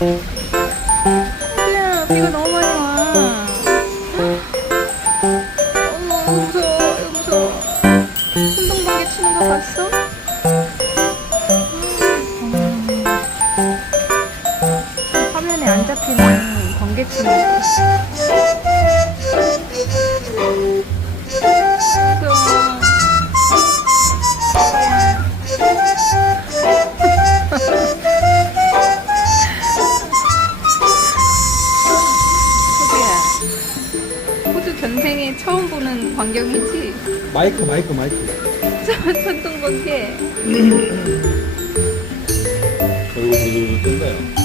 호두야, 비가 너무 많이 와. 어머, 무서워. 이거 무서워. 손동방개 치는 거 봤어? 화면에 안 잡히는 번개 치는 거. 호두 전생에 처음 보는 광경이지? 마이크. 손동번개. 얼굴 부들부들 뜬다.